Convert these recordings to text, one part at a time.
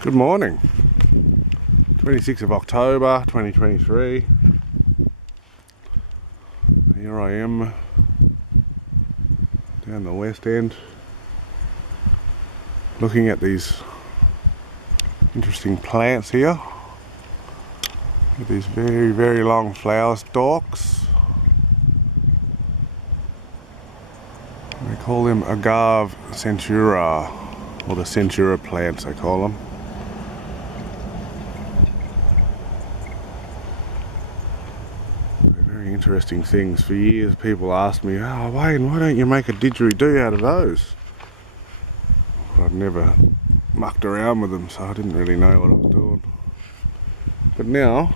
Good morning, 26th of October 2023. Here I am down the west end looking at these interesting plants here with these very long flower stalks. They call them Agave Centura, or the Centura plants they call them. Very interesting things. For years people asked me, "Oh Wayne, why don't you make a didgeridoo out of those?" But I've never mucked around with them, so I didn't really know what I was doing. But now,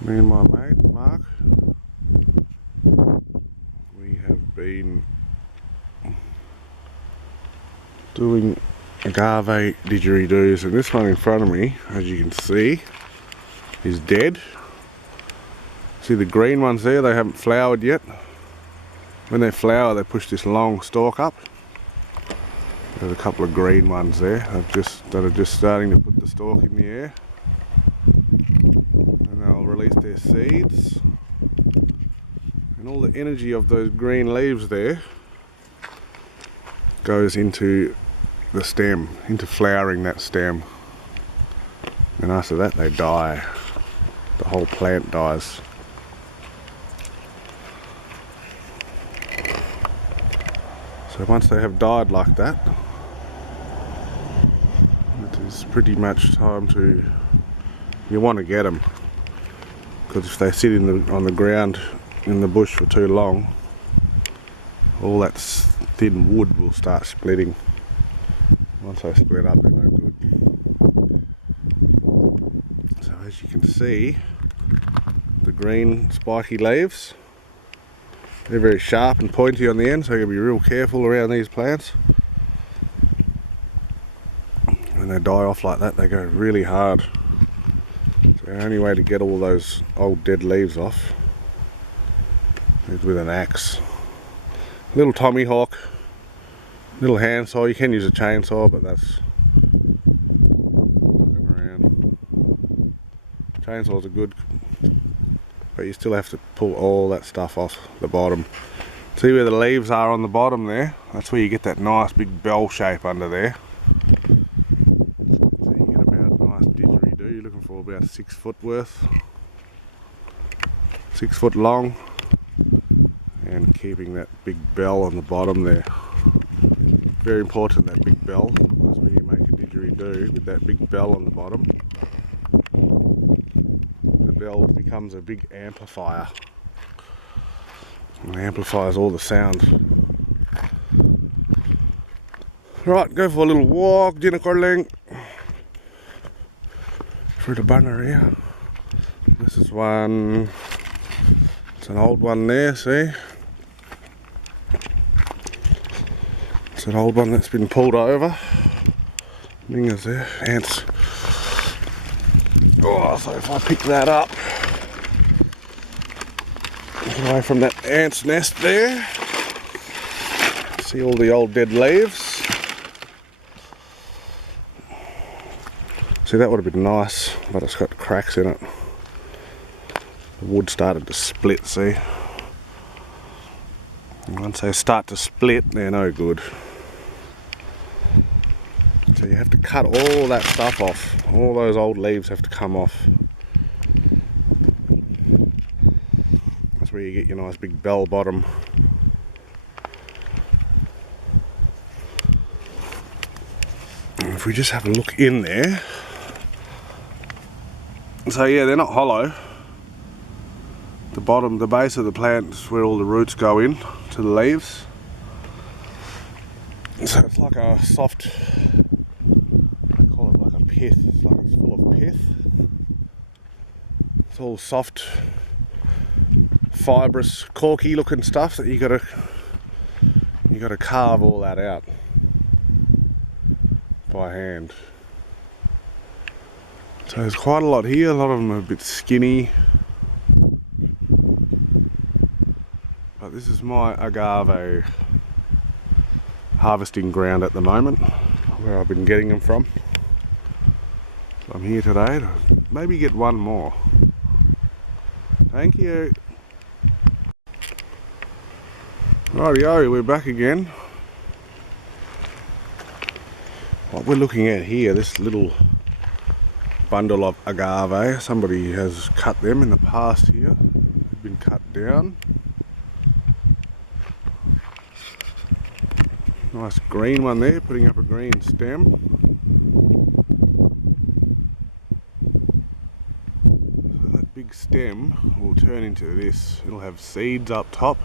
me and my mate Mark, we have been doing agave didgeridoos, and this one in front of me, as you can see, is dead. See the green ones there, they haven't flowered yet. When they flower, they push this long stalk up. There's a couple of green ones there that are just starting to put the stalk in the air, and they'll release their seeds, and all the energy of those green leaves there goes into the stem, into flowering that stem, and after that they die. The whole plant dies. So once they have died like that, it is pretty much time to, you want to get them, because if they sit on the ground in the bush for too long, all that thin wood will start splitting. Once they split up, they're no good. So as you can see, the green spiky leaves, they're very sharp and pointy on the end, so you gotta be real careful around these plants. When they die off like that, they go really hard. So the only way to get all those old dead leaves off is with an axe. Little Tommy Hawk, little handsaw. You can use a chainsaw, but that's fucking around. Chainsaws are good, but you still have to pull all that stuff off the bottom. See where the leaves are on the bottom there? That's where you get that nice big bell shape under there. So you get about a nice didgeridoo. You're looking for about 6 foot worth. 6 foot long, and keeping that big bell on the bottom there. Very important, that big bell. That's when you make a didgeridoo with that big bell on the bottom. The bell becomes a big amplifier and amplifies all the sound. Right, go for a little walk, Gina Corling, through the bunner here. This is one, it's an old one there, see? It's an old one that's been pulled over. Mingers there, ants. Oh, so if I pick that up, get away from that ant's nest there. See all the old dead leaves. See, that would have been nice, but it's got cracks in it. The wood started to split, see? And once they start to split, they're no good. So you have to cut all that stuff off. All those old leaves have to come off. That's where you get your nice big bell bottom. And if we just have a look in there. So yeah, they're not hollow. The bottom, the base of the plant is where all the roots go in to the leaves. So it's like a soft, I call it like a pith. It's like it's full of pith. It's all soft, fibrous, corky looking stuff that you gotta carve all that out by hand. So there's quite a lot here. A lot of them are a bit skinny. But this is my agave harvesting ground at the moment, where I've been getting them from. So I'm here today to maybe get one more. Thank you. Rightio, we're back again. What we're looking at here, this little bundle of agave, somebody has cut them in the past here. They've been cut down. Nice green one there, putting up a green stem. So that big stem will turn into this. It'll have seeds up top.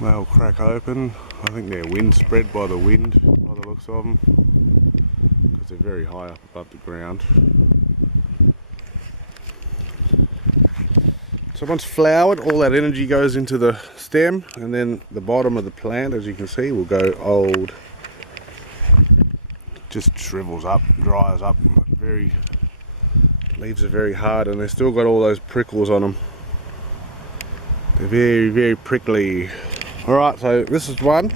They'll crack open. I think they're wind spread by the wind, by the looks of them, because they're very high up above the ground. So once flowered, all that energy goes into the stem, and then the bottom of the plant, as you can see, will go old. Just shrivels up, dries up. Leaves are very hard, and they've still got all those prickles on them. They're very, very prickly. Alright, so this is one.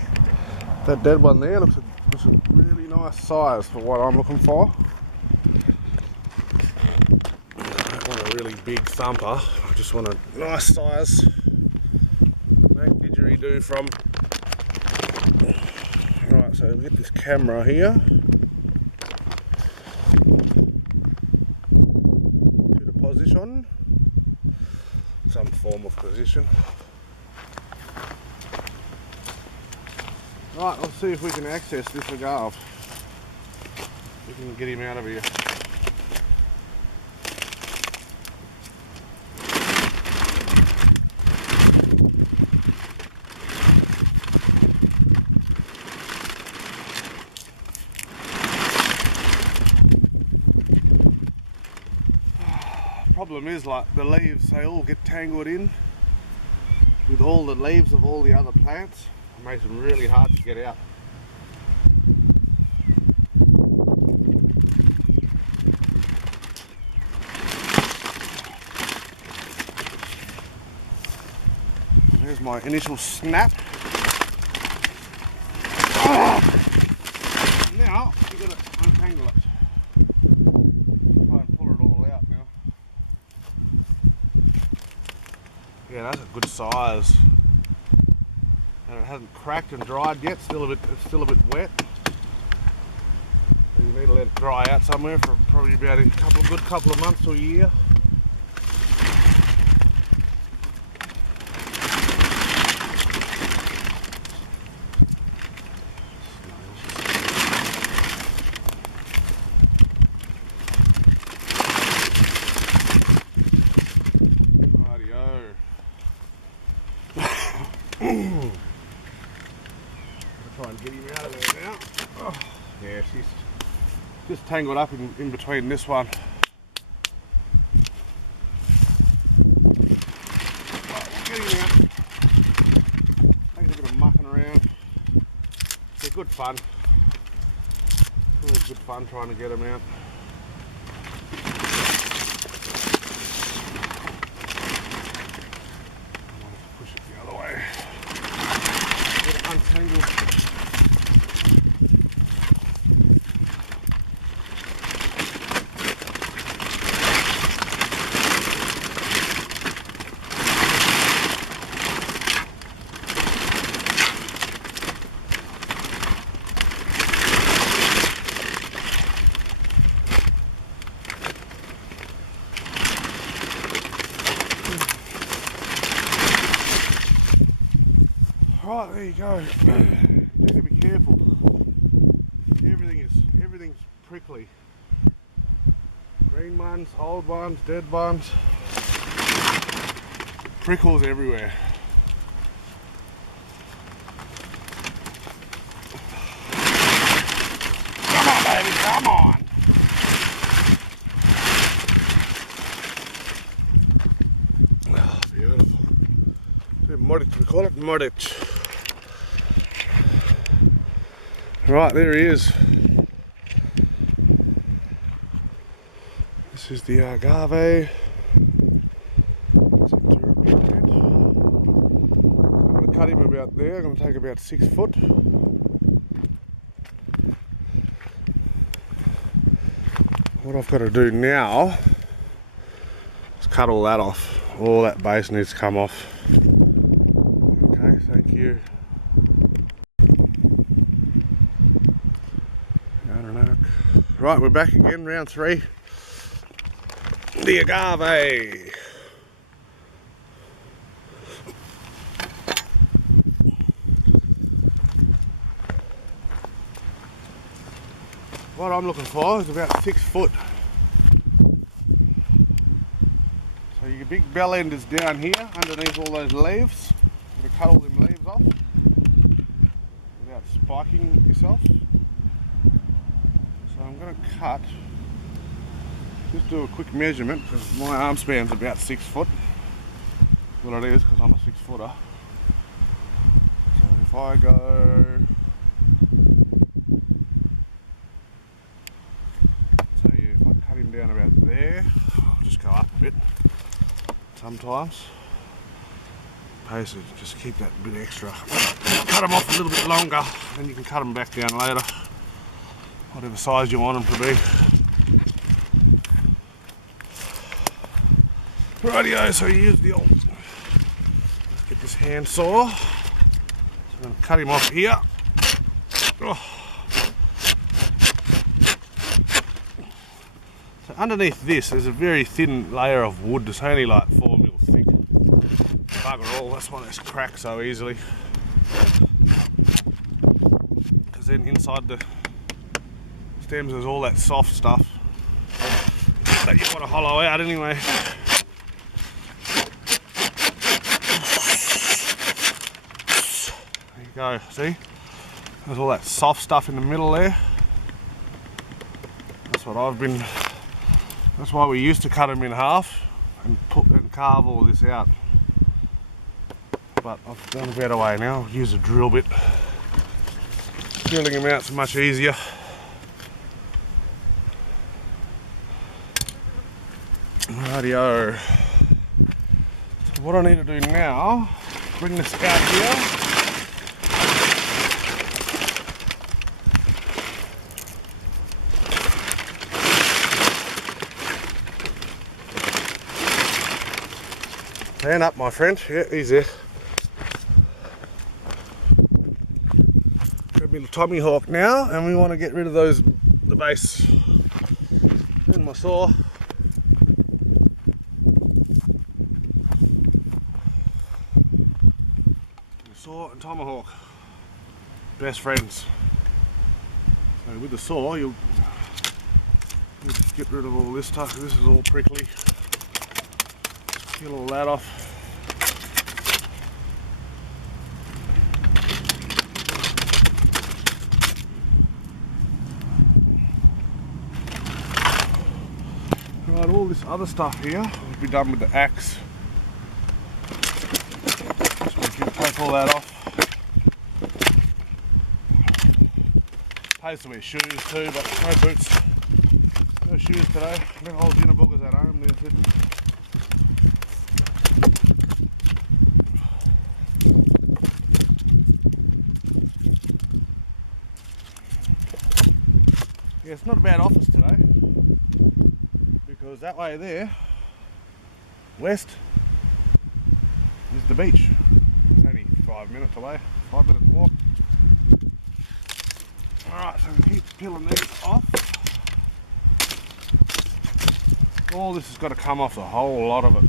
That dead one there looks a really nice size for what I'm looking for. I don't want a really big thumper, I just want a nice size. Make didgeridoo from. Alright, so we'll get this camera here to the position. Some form of position. Right, let's see if we can access this agave. We can get him out of here. Problem is, like, the leaves, they all get tangled in with all the leaves of all the other plants. It makes them really hard to get out. There's my initial snap. Now you've got to untangle it. Try and pull it all out now. Yeah, that's a good size. And it hasn't cracked and dried yet. It's still a bit wet. You need to let it dry out somewhere for probably about a good couple of months to a year. Rightio. Try and get him out of there now. Oh, yeah, she's just tangled up in between this one. Right, we'll get him out. Taking a bit of mucking around. They're good fun. It's good fun trying to get them out. Push it the other way. Get it untangled. Right, there you go. You need to be careful. Everything's prickly. Green ones, old ones, dead ones. Prickles everywhere. Come on, baby, come on! Oh, beautiful. Mordich, we call it Mordich. Right, there he is. This is the Agave Centura plant. So I'm going to cut him about there. I'm going to take about 6 foot. what I've got to do now is cut all that off. All that base needs to come off. Okay, thank you. I don't know. Right, we're back again, round 3. The agave. What I'm looking for is about 6 foot. So your big bell end is down here underneath all those leaves. You're going to cut all them leaves off without spiking yourself. So I'm going to cut, just do a quick measurement because my arm span's about 6 foot. Well, it is because I'm a 6 footer. So if I go, so yeah, if I cut him down about there, I'll just go up a bit sometimes. Basically, just keep that bit extra. Cut them off a little bit longer, then you can cut them back down later. Whatever size you want them to be. Rightio, so you use the old, let's get this hand saw. So I'm going to cut him off here. Oh. So underneath this, there's a very thin layer of wood. It's only like 4 mil thick. Bugger all, that's why this cracks so easily. Because then inside the stems there's all that soft stuff that you want to hollow out anyway. There you go, see? There's all that soft stuff in the middle there. That's why we used to cut them in half and carve all this out. But I've done a better way now. I've used a drill bit. Drilling them out's much easier. Rightio. So what I need to do now, bring this out here. Stand up, my friend. Yeah, he's there. Grab me the Tommy Hawk now, and we want to get rid of the base. And my saw. Saw and tomahawk, best friends. So with the saw, you'll just get rid of all this stuff. This is all prickly. Peel all that off. Right, all this other stuff here will be done with the axe. Take all that off. Pays to wear shoes too, but no boots. No shoes today. No old dinner boogers at home. They're sitting. Yeah, it's not a bad office today. Because that way there, west, is the beach. 5 minutes away, 5 minutes walk. Alright, so we keep peeling these off. All this has got to come off, the whole lot of it.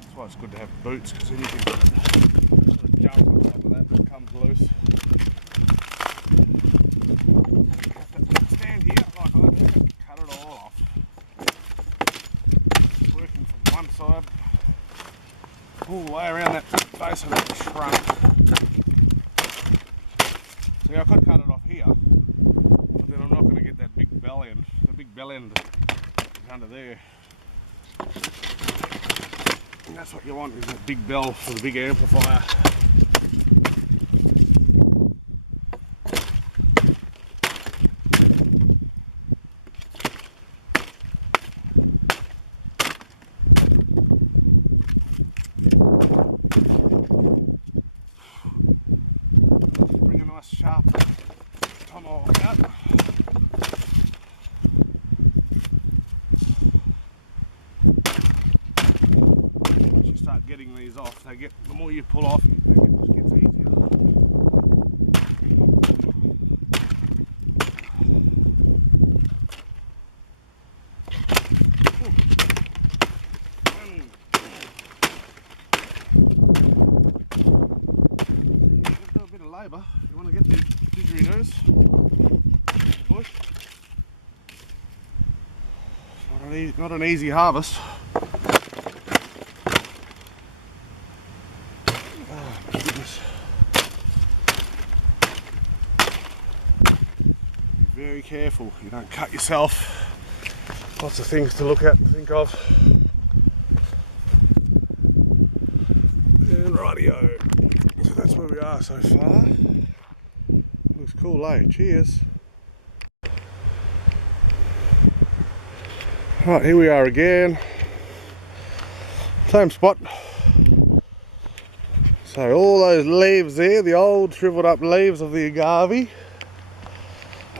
That's why it's good to have boots, because then you can sort of jump on top of that that comes loose. Stand here like I do, cut it all off. Working from one side all the way around that base of that trunk. See, I could cut it off here, but then I'm not going to get that big bell end. The big bell end is under there. And that's what you want, is that big bell for the big amplifier. sharp tomahawk out. Once you start getting these off, the more you pull off, it gets easier. Labour if you want to get these didgeridoos in the bush. It's not an easy harvest. Oh my goodness. Be very careful you don't cut yourself. Lots of things to look at and think of. And rightio. So that's where we are so far. Looks cool, eh? Cheers. Right, here we are again. Same spot. So all those leaves there, the old shriveled up leaves of the agave,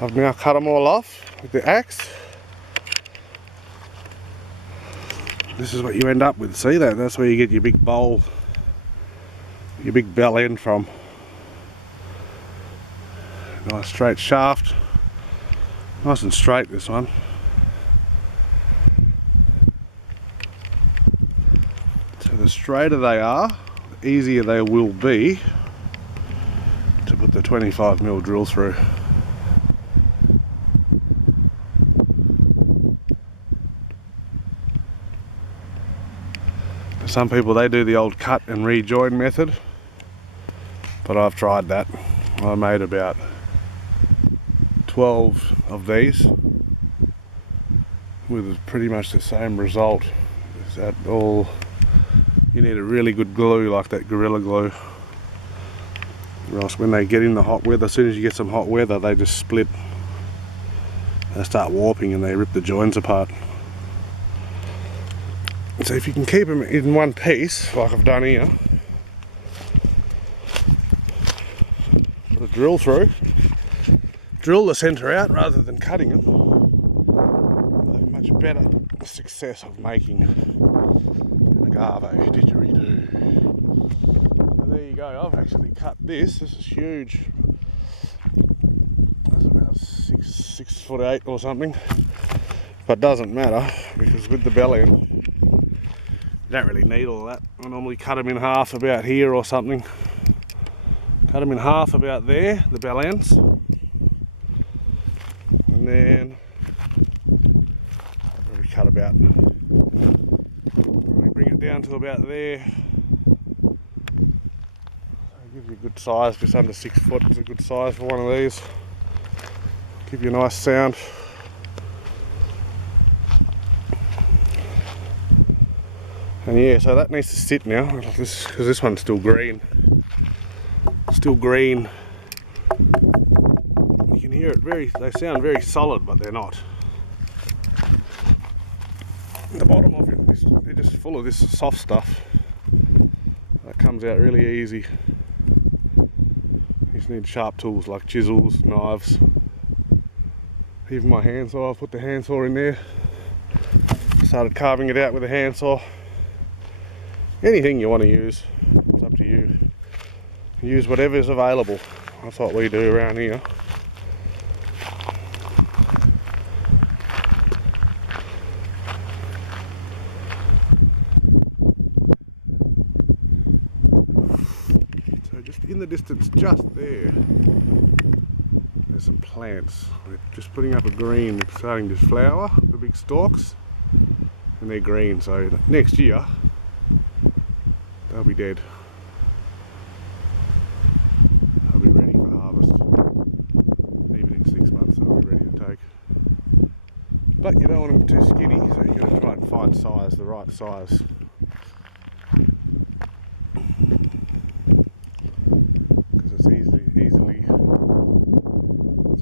I've now cut them all off with the axe. This is what you end up with. See that? That's where you get your big bowl, your big bell end from. Nice straight shaft, nice and straight this one. So the straighter they are, the easier they will be to put the 25mm drill through. Some people, they do the old cut and rejoin method, but I've tried that. I made about 12 of these with pretty much the same result. Is that all? You need a really good glue like that Gorilla Glue, or else when they get in the hot weather, as soon as you get some hot weather, they just split. They start warping and they rip the joins apart. So if you can keep them in one piece like I've done here, put a drill through, drill the centre out rather than cutting it, you'll have much better success of making an agave didgeridoo. So there you go, I've actually cut this. This is huge. That's about 6'8" or something, but doesn't matter because with the bell end you don't really need all that. I normally cut them in half about here or something. Cut them in half about there, the bell ends. And then I'll probably cut about, probably bring it down to about there. So it gives you a good size, just under 6 foot. It's a good size for one of these. Give you a nice sound. And yeah, so that needs to sit now, because this one's still green. Still green. You can hear it they sound very solid, but they're not. The bottom of it, they're just full of this soft stuff that comes out really easy. You just need sharp tools like chisels, knives. Even my handsaw, I've put the handsaw in there. Started carving it out with a handsaw. Anything you want to use, it's up to you. Use whatever's available. That's what we do around here. So just in the distance, just there, there's some plants. They're just putting up a green, they're starting to flower, the big stalks, and they're green. So next year, they'll be dead. They'll be ready for harvest. Even in 6 months they'll be ready to take. But you don't want them too skinny, so you've got to try and find size, the right size. Because it's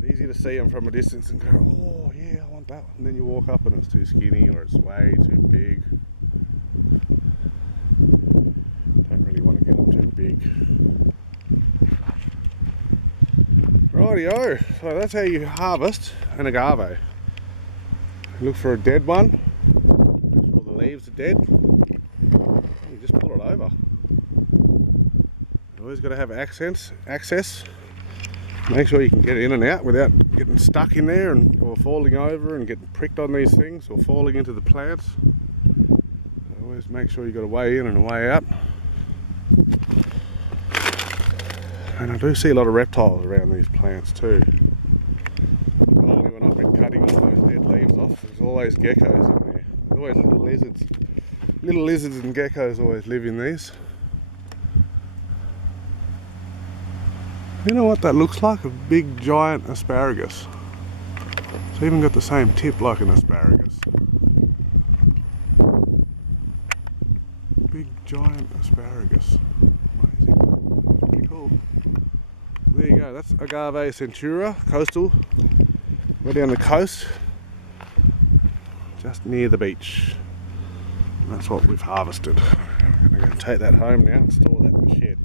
easy to see them from a distance and go, oh yeah, I want that one. And then you walk up and it's too skinny or it's way too big. Don't really want to get them too big. Rightio, so that's how you harvest an agave. Look for a dead one, make sure the leaves are dead, you just pull it over. You always got to have access. Make sure you can get in and out without getting stuck in there or falling over and getting pricked on these things or falling into the plants. Always make sure you got a way in and a way out. And I do see a lot of reptiles around these plants too. Only when I've been cutting all those dead leaves off, there's always geckos in there. There's always little lizards. Little lizards and geckos always live in these. You know what that looks like? A big giant asparagus. It's even got the same tip like an asparagus. Big giant asparagus. Amazing. Pretty cool. There you go, that's Agave Centura, coastal. We're down the coast, just near the beach. And that's what we've harvested. I'm going to take that home now and store that in the shed.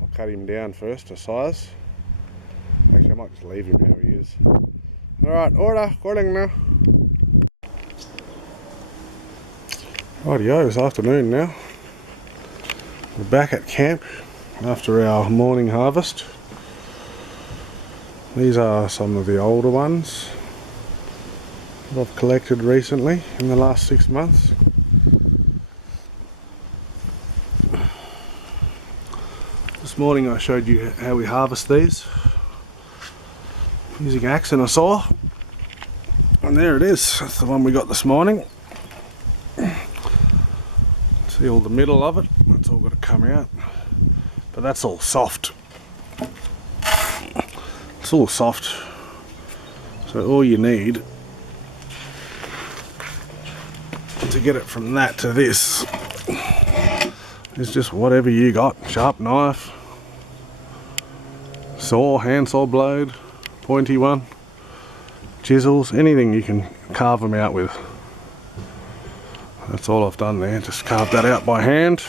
I'll cut him down first to size. Actually, I might just leave him how he is. Alright, order, calling now. Rightio, it's afternoon now. We're back at camp after our morning harvest. These are some of the older ones that I've collected recently in the last 6 months. This morning I showed you how we harvest these using axe and a saw, and there it is. That's the one we got this morning. See all the middle of it, that's all got to come out. But that's all soft. It's all soft. So all you need to get it from that to this is just whatever you got. Sharp knife, saw, handsaw blade, pointy one, chisels, anything you can carve them out with. That's all I've done there, just carved that out by hand.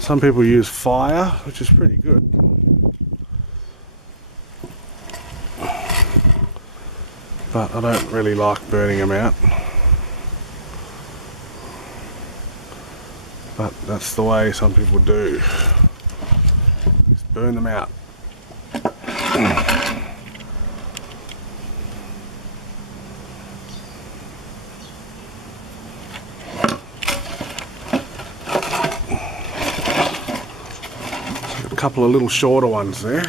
Some people use fire, which is pretty good. But I don't really like burning them out. But that's the way some people do. Just burn them out. Couple of little shorter ones there,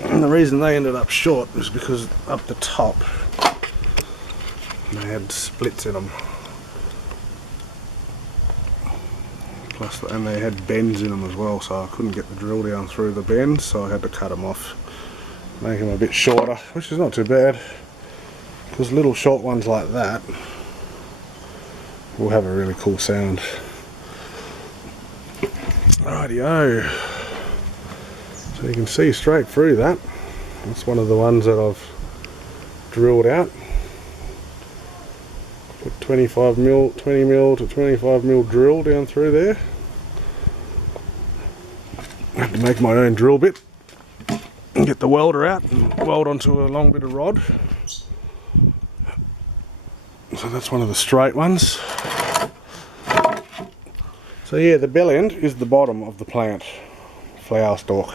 and the reason they ended up short was because up the top they had splits in them, plus and they had bends in them as well, so I couldn't get the drill down through the bends, so I had to cut them off, make them a bit shorter, which is not too bad, because little short ones like that will have a really cool sound. Rightio, so you can see straight through that. That's one of the ones that I've drilled out. Put 25 mil, 20 mil to 25 mil drill down through there. I had to make my own drill bit and get the welder out and weld onto a long bit of rod. So that's one of the straight ones. So yeah, the bell end is the bottom of the plant, flower stalk.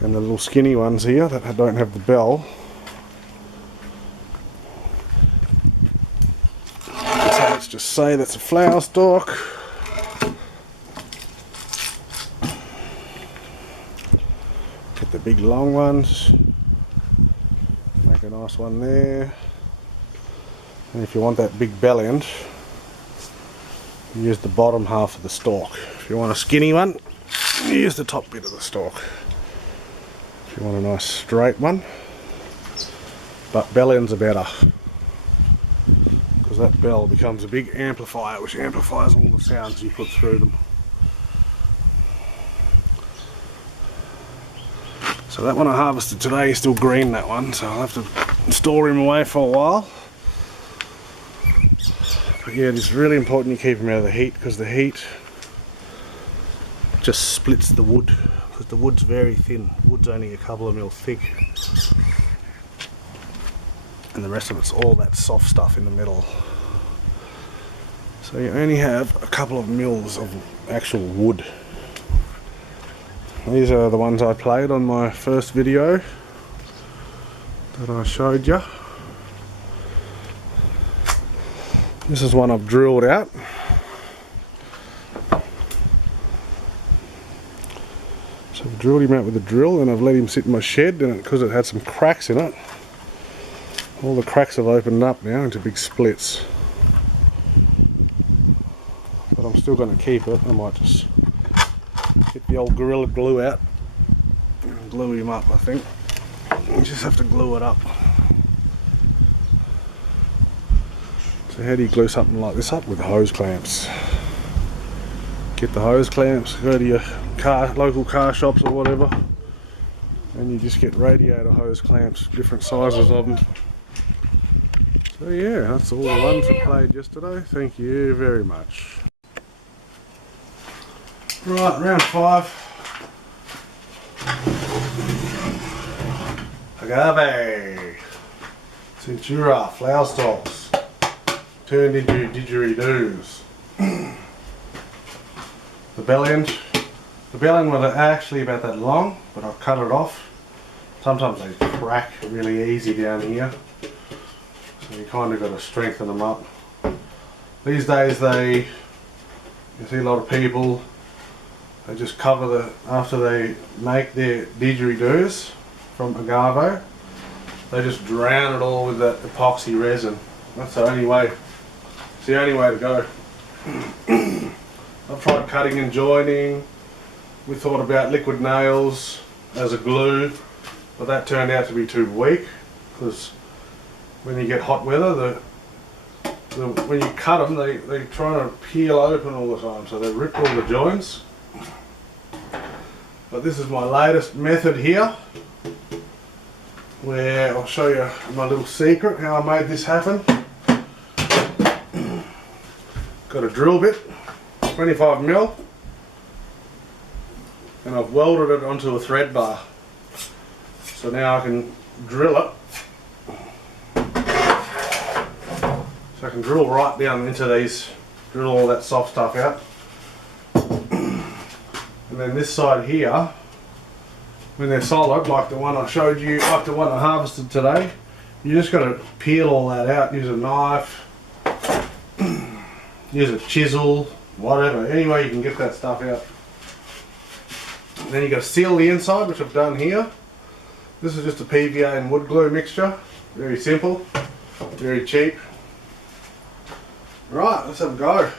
And the little skinny ones here that don't have the bell, so let's just say that's a flower stalk. Get the big long ones, make a nice one there. And if you want that big bell end, you use the bottom half of the stalk. If you want a skinny one, you use the top bit of the stalk. If you want a nice straight one, but bell ends are better, because that bell becomes a big amplifier which amplifies all the sounds you put through them. So that one I harvested today is still green, that one, so I'll have to store him away for a while. But yeah, it's really important you keep them out of the heat, because the heat just splits the wood, because the wood's very thin. The wood's only a couple of mil thick, and the rest of it's all that soft stuff in the middle. So you only have a couple of mils of actual wood. These are the ones I played on my first video that I showed you. This is one I've drilled out. So I've drilled him out with a drill, and I've let him sit in my shed, and because it had some cracks in it, all the cracks have opened up now into big splits. But I'm still going to keep it. I might just get the old Gorilla Glue out and glue him up, I think. You just have to glue it up. So how do you glue something like this up? With hose clamps. Get the hose clamps, go to your local car shops or whatever, and you just get radiator hose clamps, different sizes of them. So yeah, that's all the ones I played yesterday. Thank you very much. Right, round 5. Agave Centura flower stalks turned into didgeridoos. The bell end was actually about that long, but I've cut it off. Sometimes they crack really easy down here, so you kind of got to strengthen them up. These days you see a lot of people, they just cover after they make their didgeridoos from agave, they just drown it all with that epoxy resin. That's the only way. It's the only way to go. I've tried cutting and joining. We thought about liquid nails as a glue, but that turned out to be too weak, because when you get hot weather, when you cut them, they try to peel open all the time, so they rip all the joints. But this is my latest method here, where I'll show you my little secret, how I made this happen. Got a drill bit, 25 mil, and I've welded it onto a thread bar. So now I can drill it. So I can drill right down into these, drill all that soft stuff out. And then this side here, when they're solid, like the one I showed you, like the one I harvested today, you just got to peel all that out, use a knife, use a chisel, whatever, any way you can get that stuff out. And then you got to seal the inside, which I've done here. This is just a PVA and wood glue mixture, very simple, very cheap. Right, let's have a go.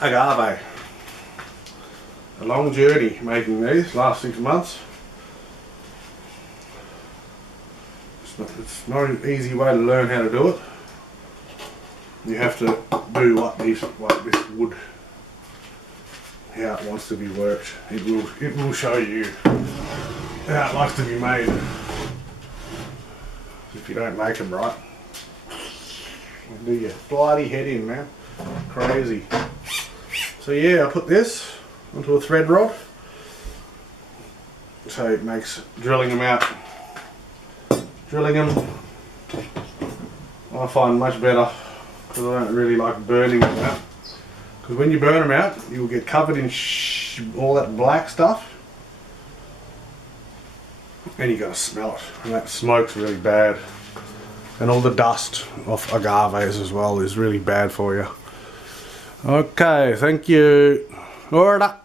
agave. A long journey making these last 6 months. It's not an easy way to learn how to do it. You have to do what this wood, how it wants to be worked. It will show you how it likes to be made. If you don't make them right, do your bloody head in, man. Crazy. So yeah, I put this onto a thread rod, so it makes drilling them out. Drilling them, I find much better, because I don't really like burning them out. Because when you burn them out, you'll get covered in all that black stuff, and you gotta smell it, and that smoke's really bad. And all the dust off agaves as well is really bad for you. Okay, thank you. Order.